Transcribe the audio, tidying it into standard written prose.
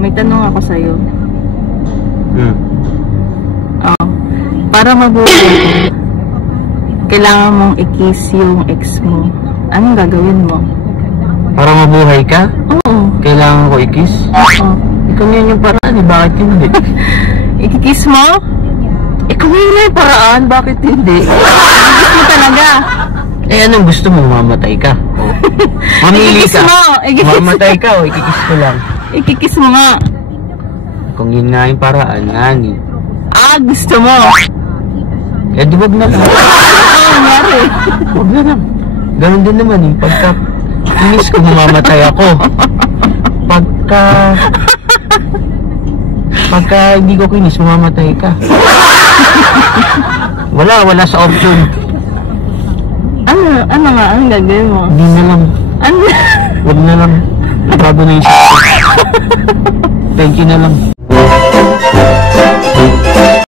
may tanong ako sa'yo. Oh, para mabuhay, kailangan mong i-kiss yung ex mo. Anong gagawin mo? Para mabuhay ka? Oo. Kailangan ko i-kiss? Oo. Ikaw yan yung paraan eh, bakit hindi? I-kiss mo? Ikaw yan yung paraan, bakit hindi? I-kiss mo talaga. Eh, anong gusto mo? Mamatay ka? Mamili I-kiss ka? mo! Mamatay ka o i-kiss ko lang? I-kiss mo nga. Kung yun nga yung paraan, ngani. Ah, gusto mo? Eh, di wag na lang. Ano nangyari? Wag na lang. Ganun din naman eh. Pagka kinis ko, mamamatay ako. Pagka hindi ko kinis, mamamatay ka. Wala sa option. Ano nga? Anong gagawin mo? Hindi na lang. Ano? Wag na lang. Bago na yung sakit. Thank you na lang.